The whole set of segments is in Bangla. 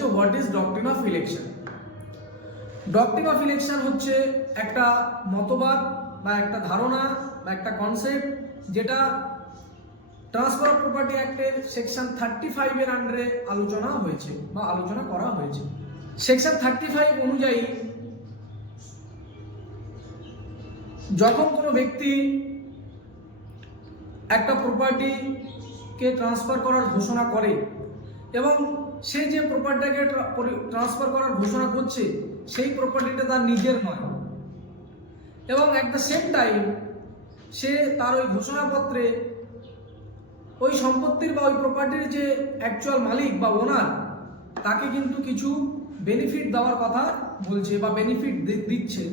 হচ্ছে what is doctrine of election. Doctrine of election হচ্ছে একটা মতবাদ বা একটা ধারণা বা একটা কনসেপ্ট যেটা ট্রান্সফার অফ প্রপার্টি অ্যাক্টের সেকশন 35 এর আন্ডারে আলোচনা হয়েছে বা আলোচনা করা হয়েছে। সেকশন 35 অনুযায়ী যখন কোনো ব্যক্তি একটা প্রপার্টিকে ট্রান্সফার করার ঘোষণা করে এবং সে যে প্রপার্টিটাকে ট্রান্সফার করার ঘোষণা করছে সেই প্রপার্টিটা তার নিজের নয়, এবং অ্যাট দ্য সেম টাইম সে তার ওই ঘোষণাপত্রে ওই সম্পত্তির বা ওই প্রপার্টির যে অ্যাকচুয়াল মালিক বা ওনার তাকে কিন্তু কিছু বেনিফিট দেওয়ার কথা বলছে বা বেনিফিট দিচ্ছে,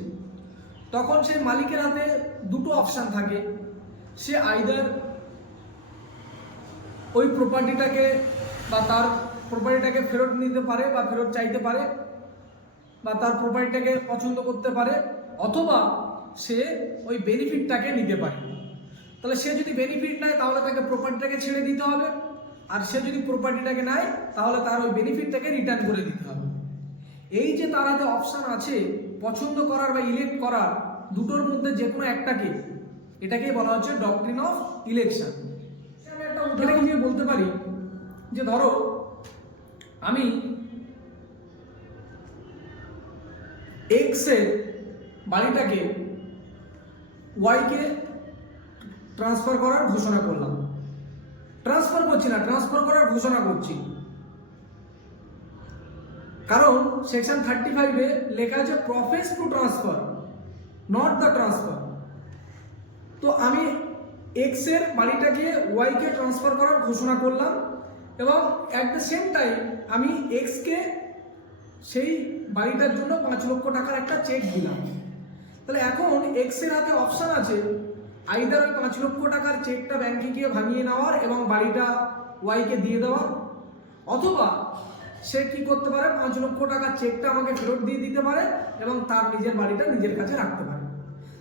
তখন সেই মালিকের হাতে দুটো অপশান থাকে। সে আইদার ওই প্রপার্টিটাকে বা তার প্রপার্টিটাকে ফেরত নিতে পারে বা ফেরত চাইতে পারে বা তার প্রপার্টিটাকে পছন্দ করতে পারে, অথবা সে ওই বেনিফিটটাকে নিতে পারে। তাহলে সে যদি বেনিফিট নেয় তাহলে তাকে প্রপার্টিটাকে ছেড়ে দিতে হবে, আর সে যদি প্রপার্টিটাকে নেয় তাহলে তার ওই বেনিফিটটাকে রিটার্ন করে দিতে হবে। এই যে তার হাতে অপশান আছে পছন্দ করার বা ইলেক্ট করার, দুটোর মধ্যে যে কোনো একটাকে, এটাকেই বলা হচ্ছে ডক্ট্রিন অফ ইলেকশন। আমি একটা উদাহরণ দিয়ে বলতে পারি যে ধরো আমি এক্স এর বাড়িটাকে ওয়াই কে ট্রান্সফার করার ঘোষণা করলাম। ট্রান্সফার করছি না, ট্রান্সফার করার ঘোষণা করছি, কারণ সেকশন 35 এ লেখা আছে profess to transfer, not the transfer. তো আমি এক্স এর বাড়িটাকে ওয়াই কে ট্রান্সফার করার ঘোষণা করলাম এবং অ্যাট দ্য সেম টাইম আমি এক্স কে সেই বাড়িটার জন্য 5 লক্ষ টাকার একটা চেক দিলাম। তাহলে এখন এক্স এর হাতে অপশান আছে আইদার ওই 5 লক্ষ টাকার চেকটা ব্যাংকে গিয়ে ভাঙিয়ে নেওয়ার এবং বাড়িটা ওয়াইকে দিয়ে দেওয়ার, অথবা সে কি করতে পারে 5 লক্ষ টাকার চেকটা আমাকে ফেরত দিয়ে দিতে পারে এবং তার নিজের বাড়িটা নিজের কাছে রাখতে পারে।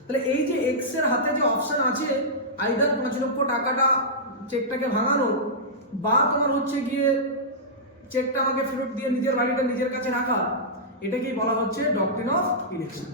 তাহলে এই যে এক্স এর হাতে যে অপশান আছে আইদার 5 লক্ষ টাকাটা চেকটাকে ভাঙানো বা তোমার হচ্ছে গিয়ে চেকটা আমাকে ফেরত দিয়ে নিজের বাড়িটা নিজের কাছে রাখা, এটাকেই বলা হচ্ছে ডক্ট্রিন অফ ইলেকশন।